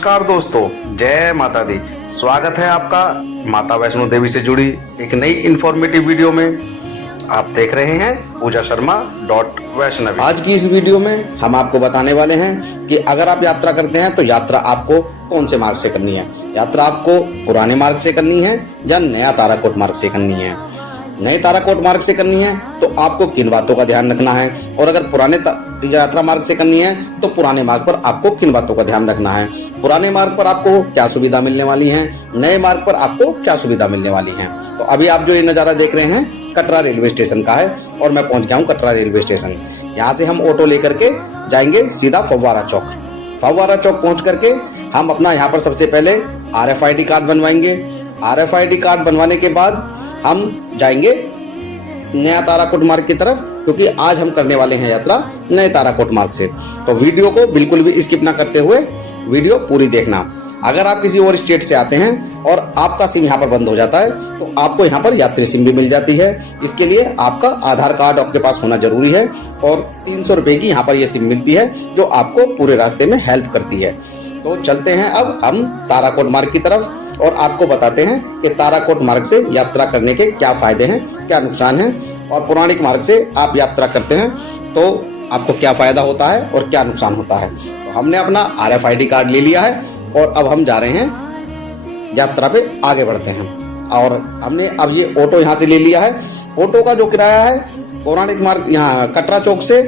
नमस्कार दोस्तों, जय माता दी। स्वागत है आपका माता वैष्णो देवी से जुड़ी एक नई इंफॉर्मेटिव वीडियो में। आप देख रहे हैं पूजा शर्मा .वैष्णवी। आज की इस वीडियो में हम आपको बताने वाले हैं कि अगर आप यात्रा करते हैं तो यात्रा आपको कौन से मार्ग से करनी है। यात्रा आपको पुराने मार्ग से करनी है या नया ताराकोट मार्ग से करनी है। नए ताराकोट मार्ग से करनी है तो आपको किन बातों का ध्यान रखना है, और अगर पुराने यात्रा मार्ग से करनी है तो पुराने मार्ग पर आपको किन बातों का ध्यान रखना है। पुराने मार्ग पर आपको क्या सुविधा मिलने वाली है, नए मार्ग पर आपको क्या सुविधा मिलने वाली है। तो अभी आप जो ये नज़ारा देख रहे हैं कटरा रेलवे स्टेशन का है, और मैं पहुंच गया हूँ कटरा रेलवे स्टेशन। यहाँ से हम ऑटो लेकर के जाएंगे सीधा फव्वारा चौक। फव्वारा चौक पहुँच करके हम अपना यहाँ पर सबसे पहले RFID कार्ड बनवाएंगे। RFID कार्ड बनवाने के बाद हम जाएंगे नया ताराकोट मार्ग की तरफ, क्योंकि आज हम करने वाले हैं यात्रा नए ताराकोट मार्ग से। तो वीडियो को बिल्कुल भी स्किप ना करते हुए वीडियो पूरी देखना। अगर आप किसी और स्टेट से आते हैं और आपका सिम यहाँ पर बंद हो जाता है तो आपको यहाँ पर यात्री सिम भी मिल जाती है। इसके लिए आपका आधार कार्ड आपके पास होना जरूरी है, और 300 रुपये की यहाँ पर ये सिम मिलती है जो आपको पूरे रास्ते में हेल्प करती है। तो चलते हैं अब हम ताराकोट मार्ग की तरफ, और आपको बताते हैं कि ताराकोट मार्ग से यात्रा करने के क्या फायदे हैं, क्या नुकसान हैं, और पौराणिक मार्ग से आप यात्रा करते हैं तो आपको क्या फायदा होता है और क्या नुकसान होता है। तो हमने अपना RFID कार्ड ले लिया है और अब हम जा रहे हैं यात्रा पे आगे बढ़ते हैं। और हमने अब ये ऑटो यहाँ से ले लिया है। ऑटो का जो किराया है पौराणिक मार्ग यहाँ कटरा चौक से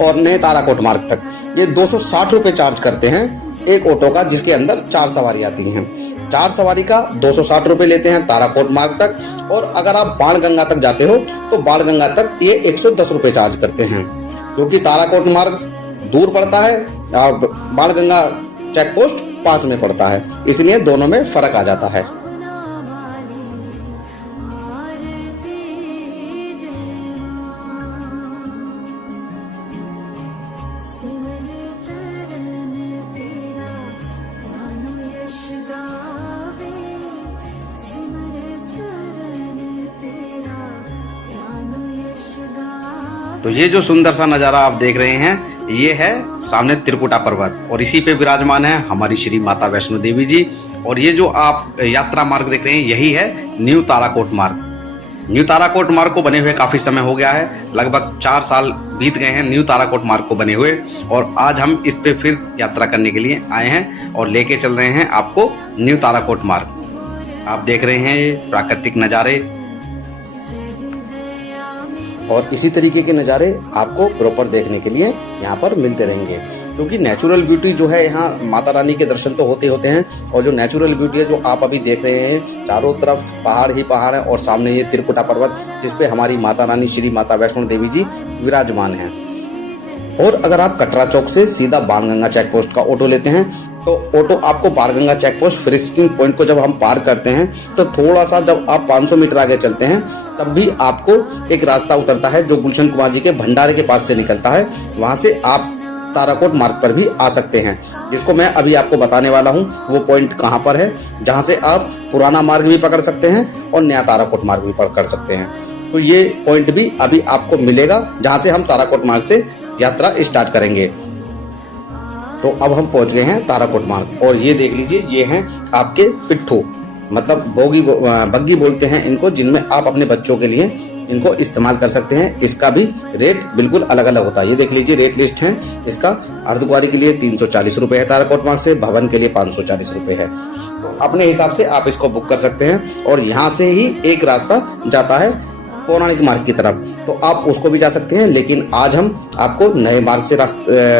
और नए ताराकोट मार्ग तक ये 260 रुपये चार्ज करते हैं एक ऑटो का, जिसके अंदर 4 सवारी आती हैं। 4 सवारी का 260 रुपये लेते हैं ताराकोट मार्ग तक, और अगर आप बाणगंगा तक जाते हो तो बाणगंगा तक ये 110 रुपये चार्ज करते हैं, क्योंकि ताराकोट मार्ग दूर पड़ता है और बाणगंगा चेक पोस्ट पास में पड़ता है, इसलिए दोनों में फर्क आ जाता है। तो ये जो सुंदर सा नज़ारा आप देख रहे हैं ये है सामने त्रिकुटा पर्वत, और इसी पे विराजमान है हमारी श्री माता वैष्णो देवी जी। और ये जो आप यात्रा मार्ग देख रहे हैं यही है न्यू ताराकोट मार्ग। न्यू ताराकोट मार्ग को बने हुए काफ़ी समय हो गया है, लगभग 4 साल बीत गए हैं न्यू ताराकोट मार्ग को बने हुए, और आज हम इस पे फिर यात्रा करने के लिए आए हैं और लेके चल रहे हैं आपको न्यू ताराकोट मार्ग। आप देख रहे हैं ये प्राकृतिक नज़ारे, और इसी तरीके के नज़ारे आपको प्रॉपर देखने के लिए यहाँ पर मिलते रहेंगे, क्योंकि नेचुरल ब्यूटी जो है यहाँ माता रानी के दर्शन तो होते हैं, और जो नेचुरल ब्यूटी है जो आप अभी देख रहे हैं चारों तरफ पहाड़ ही पहाड़ है, और सामने ये त्रिकुटा पर्वत जिस पे हमारी माता रानी श्री माता वैष्णो देवी जी विराजमान हैं। और अगर आप कटरा चौक से सीधा बाणगंगा चेक पोस्ट का ऑटो लेते हैं तो ऑटो आपको Banganga check post frisking point को जब हम पार करते हैं तो थोड़ा सा जब आप 500 मीटर आगे चलते हैं तब भी आपको एक रास्ता उतरता है जो गुलशन कुमार जी के भंडारे के पास से निकलता है। वहां से आप ताराकोट मार्ग पर भी आ सकते हैं, जिसको मैं अभी आपको बताने वाला हूं वो पॉइंट कहां पर है, जहां से आप पुराना मार्ग भी पकड़ सकते हैं और नया ताराकोट मार्ग भी पकड़ सकते हैं। तो ये पॉइंट भी अभी आपको मिलेगा जहां से हम ताराकोट मार्ग से यात्रा स्टार्ट करेंगे। तो अब हम पहुंच गए हैं ताराकोट मार्ग, और ये देख लीजिए ये हैं आपके पिट्ठू, मतलब बग्गी बोलते हैं इनको, जिनमें आप अपने बच्चों के लिए इनको इस्तेमाल कर सकते हैं। इसका भी रेट बिल्कुल अलग अलग होता है। ये देख लीजिए रेट लिस्ट है इसका। अर्धकुंवारी के लिए 340 रुपये है ताराकोट मार्ग से, भवन के लिए 540 रुपये है। तो अपने हिसाब से आप इसको बुक कर सकते हैं, और यहाँ से ही एक रास्ता जाता है पौराणिक मार्ग की तरफ, तो आप उसको भी जा सकते हैं। लेकिन आज हम आपको नए मार्ग से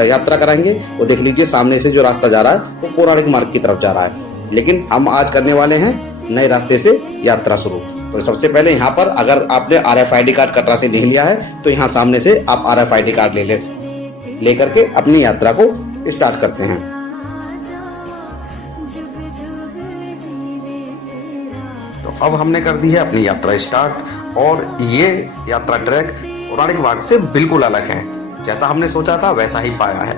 यात्रा कराएंगे। वो देख लीजिए सामने से जो रास्ता जा रहा है वो पौराणिक मार्ग की तरफ जा रहा है, लेकिन हम आज करने वाले हैं नए रास्ते से यात्रा शुरू। तो सबसे पहले यहाँ पर अगर आपने RFID कार्ड कटरा से नहीं लिया है तो यहाँ सामने से आप RFID कार्ड ले करके अपनी यात्रा को स्टार्ट करते हैं। तो अब हमने कर दी है अपनी यात्रा स्टार्ट, और ये यात्रा ट्रैक पौराणिक मार्ग से बिल्कुल अलग है। जैसा हमने सोचा था वैसा ही पाया है।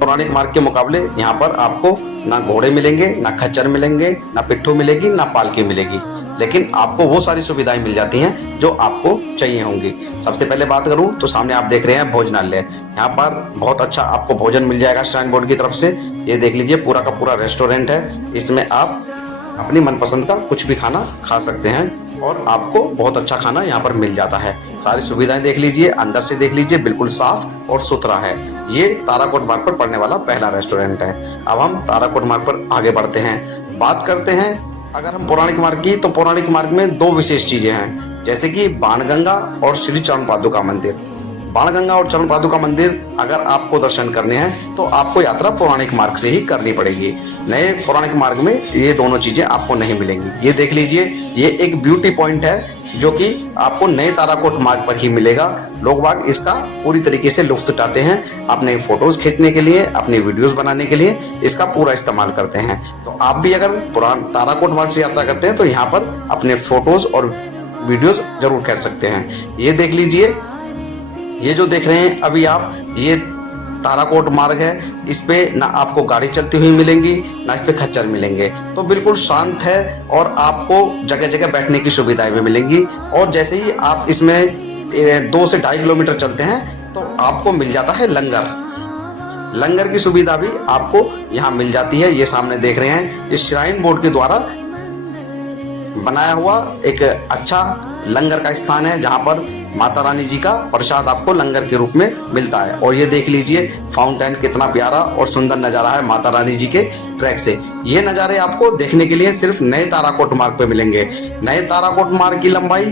पौराणिक मार्ग के मुकाबले यहाँ पर आपको ना घोड़े मिलेंगे, ना खच्चर मिलेंगे, ना पिट्ठू मिलेगी, ना पालकी मिलेगी। लेकिन आपको वो सारी सुविधाएं मिल जाती हैं जो आपको चाहिए होंगी। सबसे पहले बात करूं तो सामने आप देख रहे हैं भोजनालय। यहाँ पर बहुत अच्छा आपको भोजन मिल जाएगा श्राइन बोर्ड की तरफ से। ये देख लीजिए पूरा का पूरा रेस्टोरेंट है। इसमें आप अपनी मनपसंद का कुछ भी खाना खा सकते हैं और आपको बहुत अच्छा खाना यहाँ पर मिल जाता है। सारी सुविधाएं देख लीजिए, अंदर से देख लीजिए, बिल्कुल साफ और सुथरा है। ये ताराकोट मार्ग पर पड़ने वाला पहला रेस्टोरेंट है। अब हम ताराकोट मार्ग पर आगे बढ़ते हैं, बात करते हैं अगर हम पौराणिक मार्ग की, तो पौराणिक मार्ग में दो विशेष चीजें हैं, जैसे कि बाणगंगा और श्री चरण पादुका मंदिर। बाणगंगा और चरण पादुका मंदिर अगर आपको दर्शन करने हैं तो आपको यात्रा पौराणिक मार्ग से ही करनी पड़ेगी। नए पौराणिक मार्ग में ये दोनों चीजें आपको नहीं मिलेंगी। ये देख लीजिए, ये एक ब्यूटी पॉइंट है जो कि आपको नए ताराकोट मार्ग पर ही मिलेगा। लोग बाग इसका पूरी तरीके से लुत्फ उठाते हैं, अपने फोटोज खींचने के लिए, अपनी वीडियोस बनाने के लिए इसका पूरा इस्तेमाल करते हैं। तो आप भी अगर ताराकोट मार्ग से यात्रा करते हैं तो यहाँ पर अपने फोटोज और वीडियोस जरूर खींच सकते हैं। ये देख लीजिए, ये जो देख रहे हैं अभी आप, ये ताराकोट मार्ग है। इस पे ना आपको गाड़ी चलती हुई मिलेंगी, ना इस पे खच्चर मिलेंगे। तो बिल्कुल शांत है और आपको जगह जगह बैठने की सुविधाएं भी मिलेंगी। और जैसे ही आप इसमें 2 से 2.5 किलोमीटर चलते हैं तो आपको मिल जाता है लंगर। लंगर की सुविधा भी आपको यहाँ मिल जाती है। ये सामने देख रहे हैं, ये श्राइन बोर्ड के द्वारा बनाया हुआ एक अच्छा लंगर का स्थान है, जहाँ पर माता रानी जी का प्रसाद आपको लंगर के रूप में मिलता है। और ये देख लीजिए फाउंटेन कितना प्यारा और सुंदर नज़ारा है माता रानी जी के ट्रैक से। ये नज़ारे आपको देखने के लिए सिर्फ नए ताराकोट मार्ग पे मिलेंगे। नए ताराकोट मार्ग की लंबाई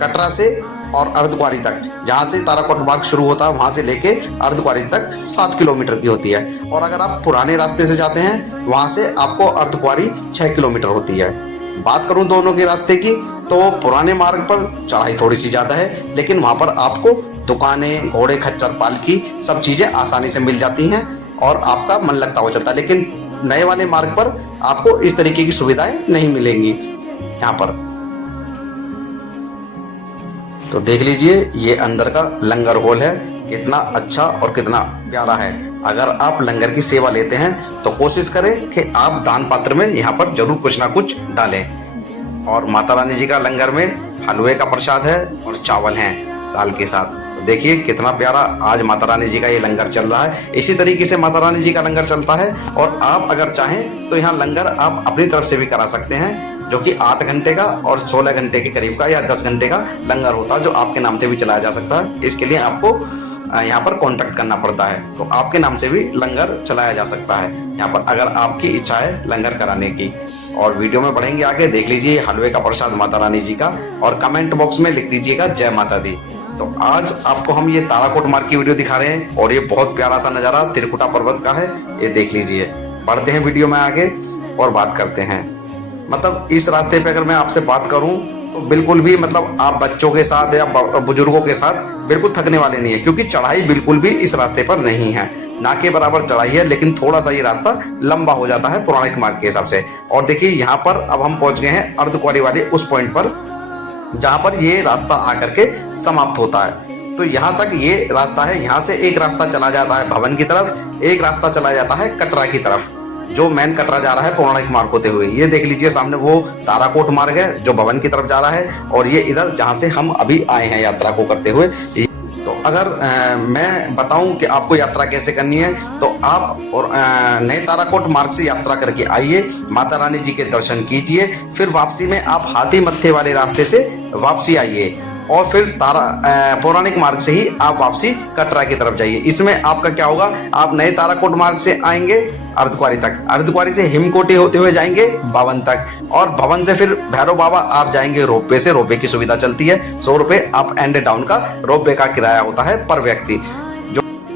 कटरा से और अर्धकुंवारी तक, जहाँ से ताराकोट मार्ग शुरू होता है वहाँ से लेके अर्धकुंवारी तक 7 किलोमीटर की होती है। और अगर आप पुराने रास्ते से जाते हैं वहाँ से आपको अर्धकुंवारी 6 किलोमीटर होती है। बात करूं दोनों के रास्ते की, तो पुराने मार्ग पर चढ़ाई थोड़ी सी ज़्यादा है, लेकिन वहाँ पर आपको दुकानें, घोड़े, खच्चर, पालकी सब चीज़ें आसानी से मिल जाती हैं और आपका मन लगता हो जाता है। लेकिन नए वाले मार्ग पर आपको इस तरीके की सुविधाएं नहीं मिलेंगी यहाँ पर। तो देख लीजिए, ये अंदर का लंगर हॉल है, कितना अच्छा और कितना प्यारा है। अगर आप लंगर की सेवा लेते हैं तो कोशिश करें कि आप दान पात्र में यहाँ पर जरूर कुछ ना कुछ डालें। और माता रानी जी का लंगर में हलवे का प्रसाद है और चावल हैं दाल के साथ। तो देखिए कितना प्यारा आज माता रानी जी का ये लंगर चल रहा है। इसी तरीके से माता रानी जी का लंगर चलता है। और आप अगर चाहें तो यहाँ लंगर आप अपनी तरफ से भी करा सकते हैं, जो कि 8 घंटे का और 16 घंटे के करीब का या 10 घंटे का लंगर होता है, जो आपके नाम से भी चलाया जा सकता है। इसके लिए आपको यहाँ पर कांटेक्ट करना पड़ता है, तो आपके नाम से भी लंगर चलाया जा सकता है यहाँ पर, अगर आपकी इच्छा है लंगर कराने की। और वीडियो में बढ़ेंगे आगे, देख लीजिए हलवे का प्रसाद माता रानी जी का, और कमेंट बॉक्स में लिख दीजिएगा जय माता दी। तो आज आपको हम ये ताराकोट मार्ग की वीडियो दिखा रहे हैं और ये बहुत प्यारा सा नज़ारा त्रिकुटा पर्वत का है, ये देख लीजिए। बढ़ते हैं वीडियो में आगे और बात करते हैं। मतलब इस रास्ते पे अगर मैं आपसे बात करूं तो बिल्कुल भी मतलब आप बच्चों के साथ या बुजुर्गों के साथ बिल्कुल थकने वाले नहीं है, क्योंकि चढ़ाई बिल्कुल भी इस रास्ते पर नहीं है। ना के बराबर चढ़ाई है, लेकिन थोड़ा सा ये रास्ता लंबा हो जाता है पौराणिक मार्ग के हिसाब से। और देखिए यहाँ पर अब हम पहुंच गए हैं अर्धकुंवारी वाले उस पॉइंट पर, जहाँ पर ये रास्ता आकर के समाप्त होता है। तो यहाँ तक ये रास्ता है। यहाँ से एक रास्ता चला जाता है भवन की तरफ, एक रास्ता चला जाता है कटरा की तरफ, जो मेन कटरा जा रहा है पौराणिक मार्ग होते हुए। ये देख लीजिए सामने वो ताराकोट मार्ग है जो भवन की तरफ जा रहा है, और ये इधर जहाँ से हम अभी आए हैं यात्रा को करते हुए। तो अगर मैं बताऊं कि आपको यात्रा कैसे करनी है, तो आप और नए ताराकोट मार्ग से यात्रा करके आइए, माता रानी जी के दर्शन कीजिए, फिर वापसी में आप हाथी मत्थे वाले रास्ते से वापसी आइए, और फिर पौराणिक मार्ग से ही आप वापसी कटरा की तरफ जाइए। इसमें आपका क्या होगा, आप नए ताराकोट मार्ग से आएंगे अर्धकुंवारी तक, अर्धकुंवारी से हिमकोटी होते हुए जाएंगे भवन तक, और भवन से फिर भैरव बाबा आप जाएंगे रोपवे से। रोपवे की सुविधा चलती है, 100 रुपये अप एंड डाउन का रोपवे का किराया होता है पर व्यक्ति।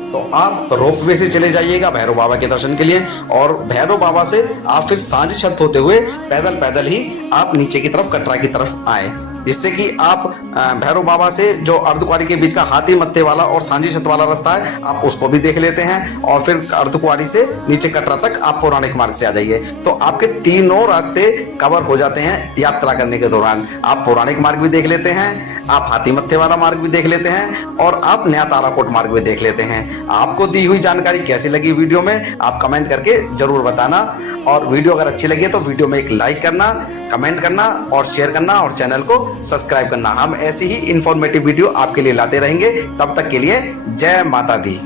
तो आप रोपवे से चले जाइएगा भैरव बाबा के दर्शन के लिए, और भैरव बाबा से आप फिर सांझी छत होते हुए पैदल ही आप नीचे की तरफ कटरा की तरफ आए, जिससे कि आप भैरव बाबा से जो अर्धकुंवारी के बीच का हाथी मत्थे वाला और सांझी छत वाला रास्ता है आप उसको भी देख लेते हैं, और फिर अर्धकुंवारी से नीचे कटरा तक आप पौराणिक मार्ग से आ जाइए। तो आपके तीनों रास्ते कवर हो जाते हैं यात्रा करने के दौरान। आप पौराणिक मार्ग भी देख लेते हैं, आप हाथी मत्थे वाला मार्ग भी देख लेते हैं, और आप नया ताराकोट मार्ग भी देख लेते हैं। आपको दी हुई जानकारी कैसी लगी वीडियो में आप कमेंट करके जरूर बताना, और वीडियो अगर अच्छी लगी तो वीडियो में एक लाइक करना, कमेंट करना और शेयर करना और चैनल को सब्सक्राइब करना। हम ऐसी ही इंफॉर्मेटिव वीडियो आपके लिए लाते रहेंगे। तब तक के लिए जय माता दी।